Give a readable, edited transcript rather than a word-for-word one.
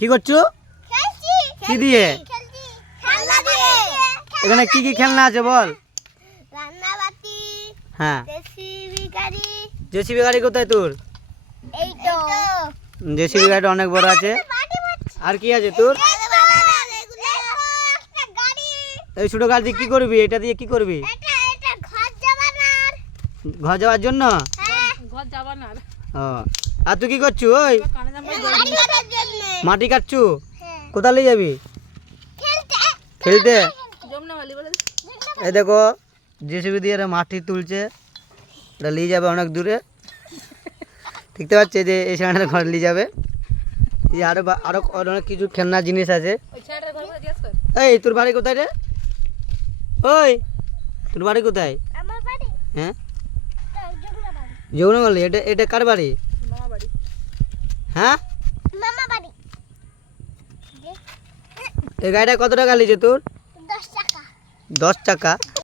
কি করছো? কি দিয়ে? এখানে কি কি খেলনা আছে বল? হ্যাঁ, জেসিবি গাড়ি কোথায় তোর? জেসিবি গাড়িটা অনেক বড় আছে। আর কি আছে তোর? এই ছোট গাড়ি দিয়ে কি করবি? এটা দিয়ে কি করবি? ঘর যাওয়ার জন্য। ও, আর তুই কি করছু? ওই মাটি কাটছু? কোথা নিয়ে যাবি? খেলতে। এই দেখো জেসিবি দিয়ে মাটি তুলছে, এটা নিয়ে যাবে অনেক দূরে। দেখতে পাচ্ছে যে এই সেখানে ঘর নিয়ে যাবে। এই আরো আরো অনেক কিছু খেলনা জিনিস আছে। এই তোর বাড়ি কোথায় রে? ওই তোর বাড়ি কোথায়? হ্যাঁ, যমুনা বাড়ি। এটা এটা কার বাড়ি? হ্যাঁ, এই গাড়িটা কত টাকা নিয়েছে তোর? 10 টাকা।